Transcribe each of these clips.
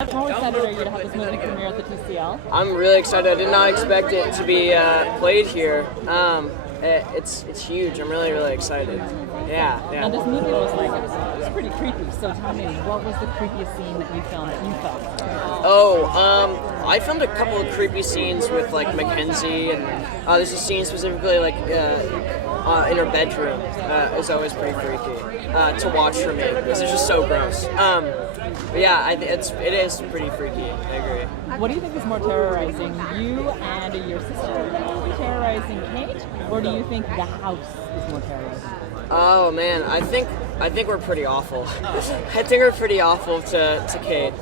How excited are you to have this movie premiere at the TCL? I'm really excited. I did not expect it to be played here. It's huge. I'm really excited. Yeah. And this movie was it was pretty creepy. So tell me, what was the creepiest scene that you filmed that you felt? I filmed a couple of creepy scenes with like Mackenzie, and there's a scene specifically like in her bedroom. Is always pretty freaky to watch for me because it's just so gross. But yeah, it is pretty freaky. I agree. What do you think is more terrorizing, you and your sister terrorizing Kate, or do you think the house is more terrorizing? Oh man, I think we're pretty awful. I think we're pretty awful to Kate.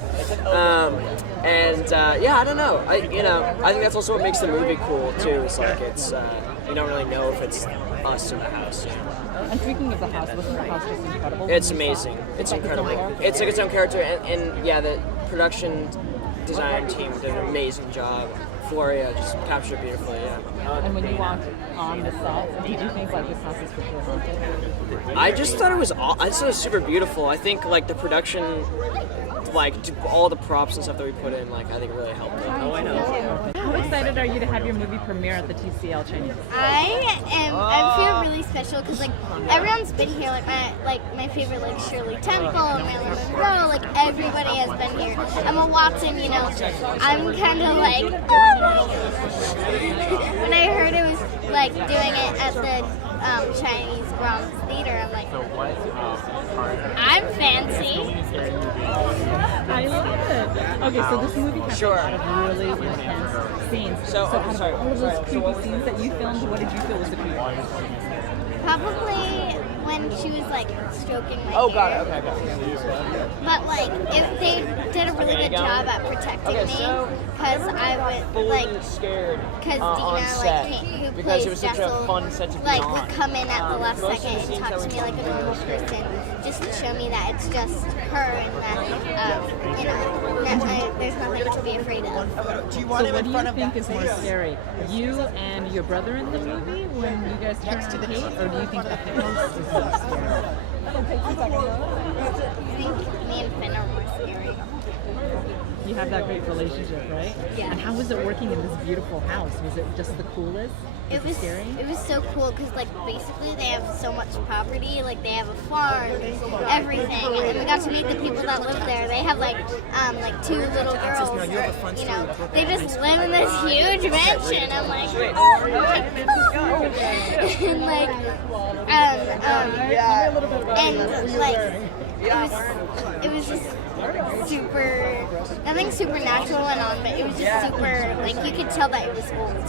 I don't know. I think that's also what makes the movie cool too. It's like you don't really know if it's us in the house. And speaking of the house, wasn't the house just incredible? It's amazing. It's incredible. It's its own character, and yeah, the production design team did an amazing job. Floria just captured it beautifully, yeah. And when you walked on the set, did you think like this house is for sure haunted? I just thought it was super beautiful. I think like the production, like all the props and stuff that we put in, like I think really helped it. Oh, I know. How excited are you to have your movie premiere at the TCL Chinese? I feel really special because like everyone's been here. Like my favorite like Shirley Temple, Marilyn Monroe, like everybody has been here. Emma Watson, I'm kind of like, oh my God. When I heard it was like doing it at the Chinese Bronx Theater, I'm like, I'm fancy. I love it. Okay, so this movie has a lot of really intense scenes. So out of all of those creepy scenes that you filmed, what did you feel was the creepiest? Probably when she was like stroking my hair. Oh, got it. Okay. But like, if they did a really good job at protecting me, because I would like scared because on Dina, set, who because plays it was such Jessel, a fun set to be like on. would come in at the last Most of second the and scenes talk that to we me like a normal person, just to show me that it's just her and that there's nothing to be afraid of. So what do you think is more scary? You and your brother in the movie when you guys turn on Kate, or do you think the house is more scary? I think me and Finn are more scary. You have that great relationship, right? Yeah. And how was it working in this beautiful house? Was it just the coolest? It was scary? It was so cool because like basically they have so much property. Like they have a farm, everything, and we got to meet the people that live there. They have like two little girls. They just live in this huge mansion. I'm like, oh my God. And like, and like it was just super. Nothing supernatural went on, but it was just super. Like you could tell that it was old.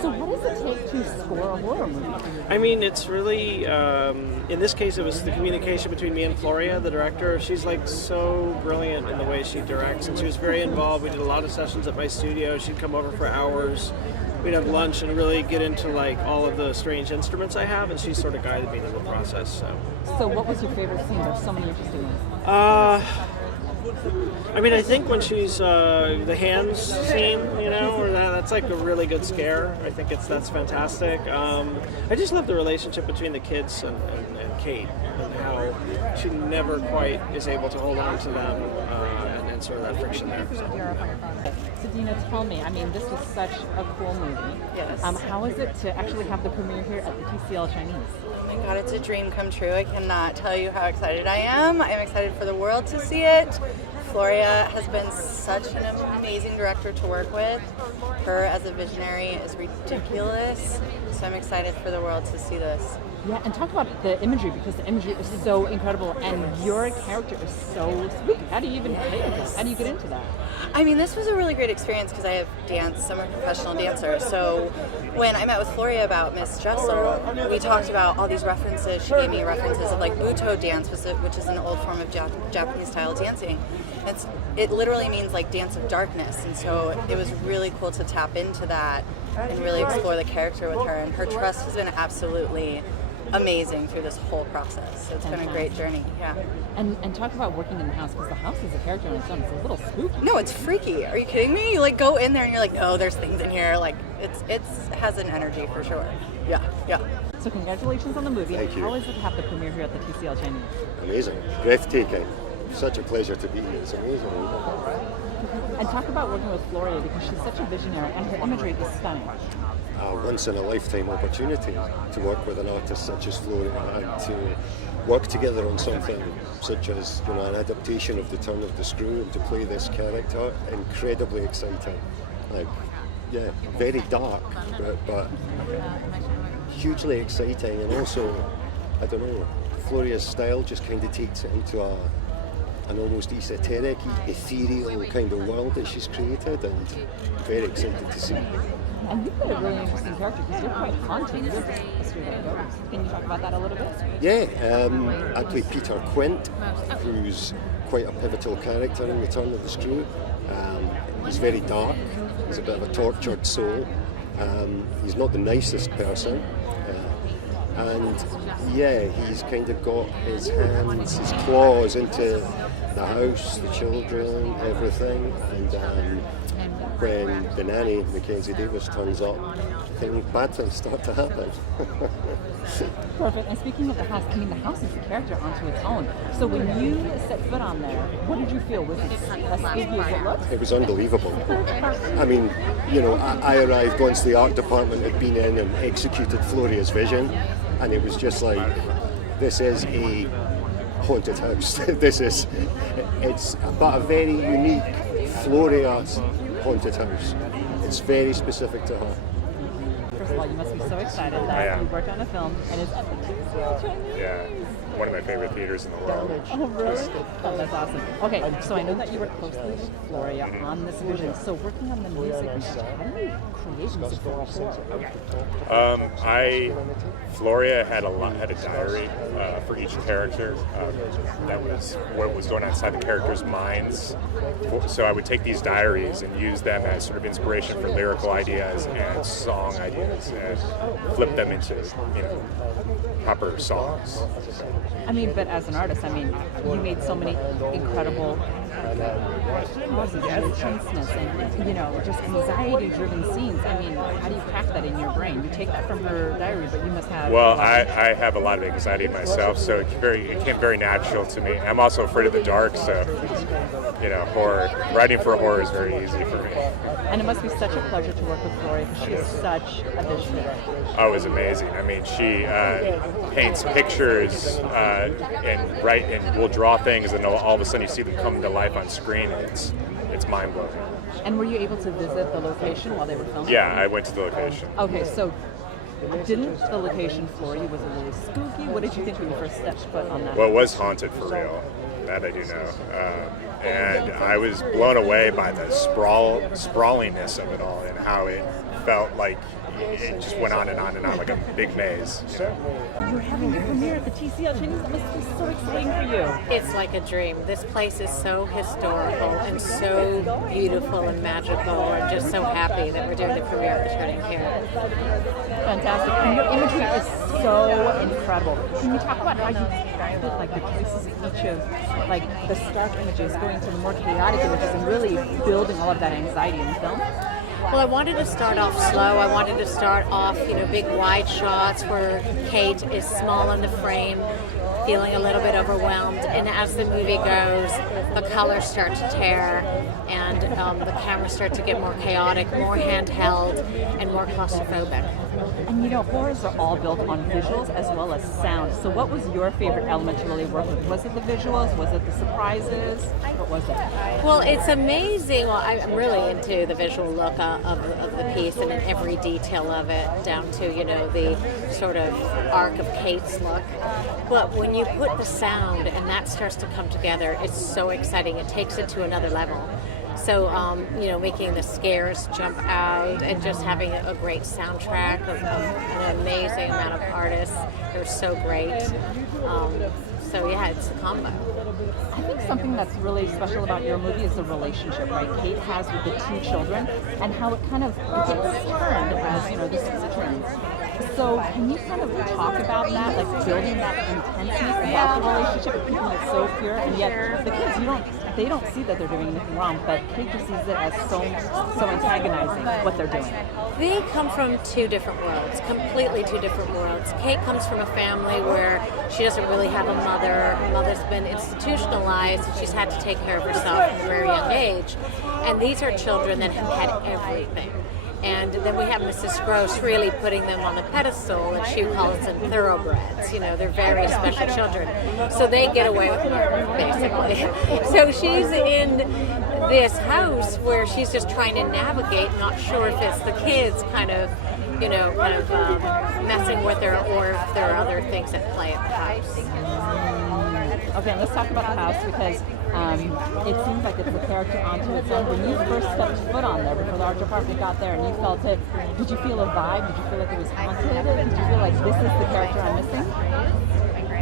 So what does it take to score a horror movie? I mean, it's really, in this case, it was the communication between me and Floria, the director. She's like so brilliant in the way she directs, and she was very involved. We did a lot of sessions at my studio. She'd come over for hours. We'd have lunch and really get into like all of the strange instruments I have, and she sort of guided me through the process. So what was your favorite scene? There's so many interesting ones. I mean, I think when she's the hands scene, or that's like a really good scare. I think that's fantastic. I just love the relationship between the kids and Kate, and how she never quite is able to hold on to them, and sort of that friction there. So Dina, tell me, I mean, this was such a cool movie. Yes. How is it to actually have the premiere here at the TCL Chinese? Oh my God, it's a dream come true. I cannot tell you how excited I am. I'm excited for the world to see it. Floria has been such an amazing director to work with. Her as a visionary is ridiculous. So I'm excited for the world to see this. Yeah, and talk about the imagery, because the imagery is so incredible, and your character is so spooky. How do you even play with that? How do you get into that? I mean, this was a really great experience because I have danced. I'm a professional dancer. So when I met with Floria about Miss Jessel, we talked about all these references. She gave me references of like Buto dance, which is an old form of Japanese style dancing. It literally means like dance of darkness, and so it was really cool to tap into that and really explore the character with her. And her trust has been absolutely amazing through this whole process. So it's been a great journey, yeah. And talk about working in the house, because the house is a character on its own. It's a little spooky. No, it's freaky. Are you kidding me? You like go in there and you're like, no, there's things in here. Like it has an energy for sure. Yeah. So congratulations on the movie. Thank you. How is it to have the premiere here at the TCL Chinese? Amazing. Breathtaking. such a pleasure to be here. It's amazing. And talk about working with Floria, because she's such a visionary and her imagery is stunning. A once-in-a-lifetime opportunity to work with an artist such as Floria and to work together on something such as, you know, an adaptation of The Turn of the Screw and to play this character. Incredibly exciting. Like, yeah, very dark, but hugely exciting, and also, I don't know, Floria's style just kind of takes it into an almost esoteric, ethereal kind of world that she's created, and very excited to see. And you play a really interesting character because you're quite haunting. You're a student. Can you talk about that a little bit? Yeah, I play Peter Quint, who's quite a pivotal character in The Turn of the Screw. He's very dark, he's a bit of a tortured soul, he's not the nicest person, and yeah, he's kind of got his hands, his claws into the house, the children, everything, and when the nanny, Mackenzie Davis, turns up, bad things start to happen. Perfect. And speaking of the house, I mean, the house is a character onto its own. So when you set foot on there, what did you feel? Was it as spooky as it looked? It was unbelievable. I mean, you know, I arrived once the art department had been in and executed Floria's vision, and it was just like, this is a haunted house. It's but a very unique Floria's haunted house. It's very specific to her. First of all, you must be so excited that you worked on a film and it's at the TCL Chinese. Yeah, one of my favorite theaters in the world. Oh, really? Oh, that's awesome. Okay, so I know that you work closely with Floria on this vision. So working on the music, how do you create music for Floria had a diary for each character. That was what was going on inside the characters' minds. So I would take these diaries and use them as sort of inspiration for lyrical ideas and song ideas, and flip them into, you know, proper songs. I mean, but as an artist, I mean, you made so many incredible pauses and tenseness and, you know, just anxiety-driven scenes. I mean, how do you craft that in your brain? You take that from her diary, but you must have... Well, I have a lot of anxiety myself, so it came very natural to me. I'm also afraid of the dark, so, you know, writing for horror is very easy for me. And it must be such a pleasure to work with Floria because she is such a visionary. Oh, it was amazing. I mean, she paints pictures and will draw things, and all of a sudden you see them come to life on screen, and it's mind-blowing. And were you able to visit the location while they were filming? Yeah, I went to the location. Okay, so didn't the location floor you? Was it really spooky? What did you think when you first stepped foot on that? Well, it was haunted for real. That I do know. And I was blown away by the sprawliness of it all and how it felt like it just went on and on and on like a big maze. You know? You're having the premiere at the TCL Chinese. That must be so exciting for you. It's like a dream. This place is so historical and so beautiful and magical. I'm just so happy that we're doing the premiere returning here. Fantastic. And your imagery is so incredible. Can you talk about how you crafted like the choices of each of like the stark images going to the more chaotic images and really building all of that anxiety in the film? Well, I wanted to start off slow. I wanted to start off, big wide shots where Kate is small in the frame, feeling a little bit overwhelmed. And as the movie goes, the colors start to tear and the cameras start to get more chaotic, more handheld, and more claustrophobic. And horrors are all built on visuals as well as sound. So what was your favorite element to really work with? Was it the visuals? Was it the surprises? What was it? Well, it's amazing. Well, I'm really into the visual look of the piece and in every detail of it, down to, the sort of arc of Kate's look. But when you put the sound and that starts to come together, it's so exciting. It takes it to another level. So, making the scares jump out and just having a great soundtrack of an amazing amount of artists. They're so great. It's a combo. I think something that's really special about your movie is the relationship, right? Kate has with the two children and how it kind of gets turned as, the season turns. So can you kind of talk about that, like building that intenseness about the relationship and keeping it so pure, and yet the kids, you don't they don't see that they're doing anything wrong, but Kate just sees it as so antagonizing what they're doing. They come from two different worlds, completely two different worlds. Kate comes from a family where she doesn't really have a mother. Her mother's been institutionalized and she's had to take care of herself from a very young age. And these are children that have had everything. And then we have Mrs. Gross really putting them on the pedestal, and she calls them thoroughbreds. You know, they're very special children. So they get away with murder, basically. So she's in this house where she's just trying to navigate, not sure if it's the kids kind of messing with her or if there are other things at play at the house. Okay, let's talk about the house because it seems like it's a character onto its own. When you first stepped foot on there, before the art department got there and you felt it, did you feel a vibe? Did you feel like it was haunted? Did you feel like this is the character I'm missing?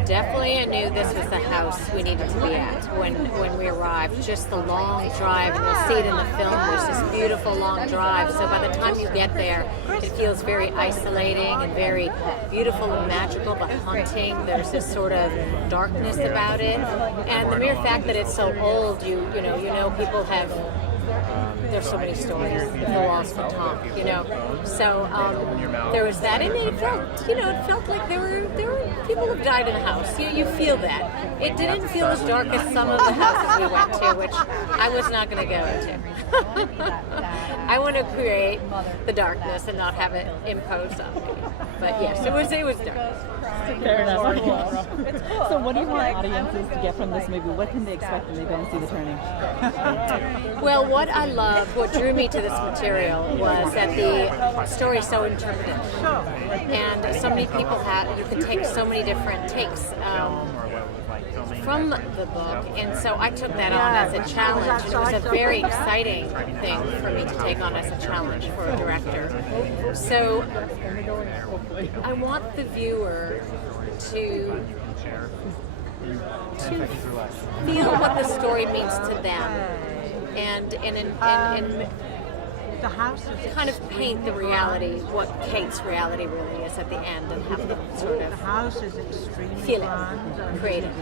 Definitely, I knew this was the house we needed to be at when we arrived. Just the long drive, and you'll see it in the film, there's this beautiful long drive. So by the time you get there, it feels very isolating and very beautiful and magical, but haunting. There's this sort of darkness about it. And the mere fact that it's so old, you know people have... There's so many stories. The walls can talk, you know. So there was that, and it felt like there were people who died in the house. You feel that. It didn't feel as dark as some of the houses we went to, which I was not going to go into. I want to create the darkness and not have it imposed on me. But yes, it was dark. Fair enough. So what do you want audiences to get from this movie? What can they expect when they go and see The Turning? Well, what drew me to this material was that the story is so interpretive. And so many people you can take so many different takes from the book, and so I took that on as a challenge. It was a very exciting thing for me to take on as a challenge for a director. So I want the viewer to feel what the story means to them, and the house is kind of paint the reality, what Kate's reality really is at the end, and have them sort the of house is extremely feel grand. it, create it,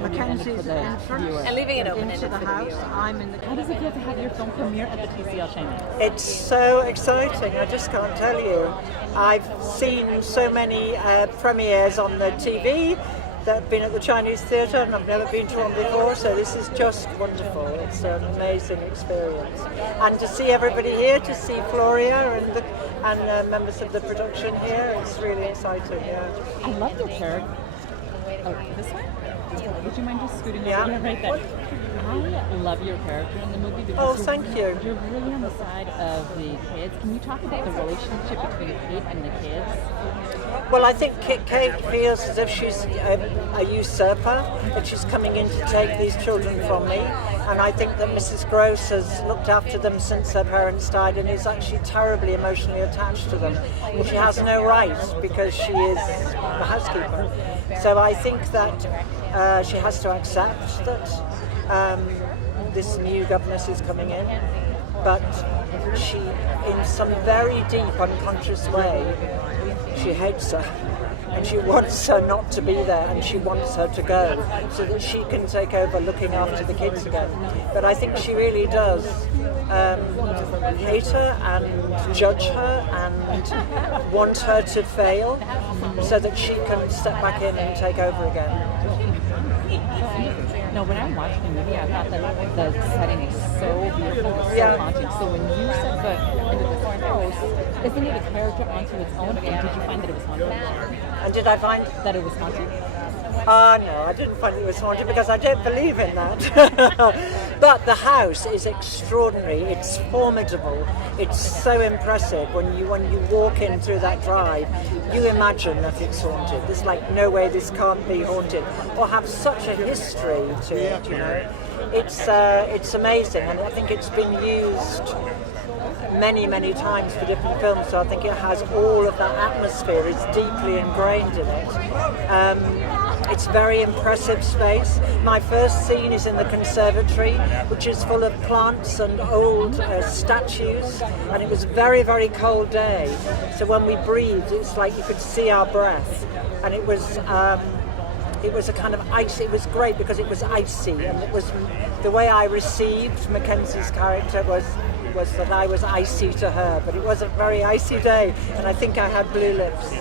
Mackenzie's entrance and leaving it into open-ended the for the house. viewer. I'm in the How does it feel to have your film premiere at the TCL Chambers? It's so exciting, I just can't tell you. I've seen so many premieres on the TV that have been at the Chinese Theatre, and I've never been to one before, so this is just wonderful. It's an amazing experience. And to see everybody here, to see Floria and members of the production here, it's really exciting, yeah. I love your character. Oh, this way? Would you mind just scooting Yeah. over here right there? I love your character in the movie because Oh, thank you. You're really on the side of the kids. Can you talk about the relationship between Kate and the kids? Well, I think Kate feels as if she's a usurper, that she's coming in to take these children from me. And I think that Mrs. Gross has looked after them since her parents died and is actually terribly emotionally attached to them. Well, she has no right because she is the housekeeper. So I think that she has to accept that this new governess is coming in. But she, in some very deep, unconscious way, she hates her, and she wants her not to be there, and she wants her to go so that she can take over looking after the kids again. But I think she really does hate her and judge her and want her to fail so that she can step back in and take over again. No, when I watched the movie, I thought that the setting was so beautiful, and so haunting. So when you said the house, isn't it a character unto its own? And did you find that it was haunted? And did I find That it was haunted? No, I didn't find it was haunted because I don't believe in that. But the house is extraordinary. It's formidable. It's so impressive. When you walk in through that drive, you imagine that it's haunted. There's like no way this can't be haunted or have such a history to it. You know, it's amazing, and I think it's been used many times for different films. So I think it has all of that atmosphere. It's deeply ingrained in it. It's a very impressive space. My first scene is in the conservatory, which is full of plants and old statues, and it was a very cold day. So when we breathed, it's like you could see our breath, and it was it was a kind of ice. It was great because it was icy, and it was the way I received Mackenzie's character was that I was icy to her, but it was a very icy day, and I think I had blue lips.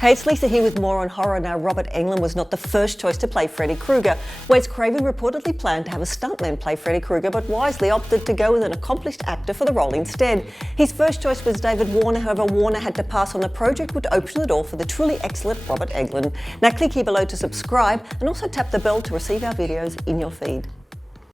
Hey, it's Lisa here with more on horror. Now, Robert Englund was not the first choice to play Freddy Krueger. Wes Craven reportedly planned to have a stuntman play Freddy Krueger, but wisely opted to go with an accomplished actor for the role instead. His first choice was David Warner, however Warner had to pass on the project, which opened the door for the truly excellent Robert Englund. Now click here below to subscribe and also tap the bell to receive our videos in your feed.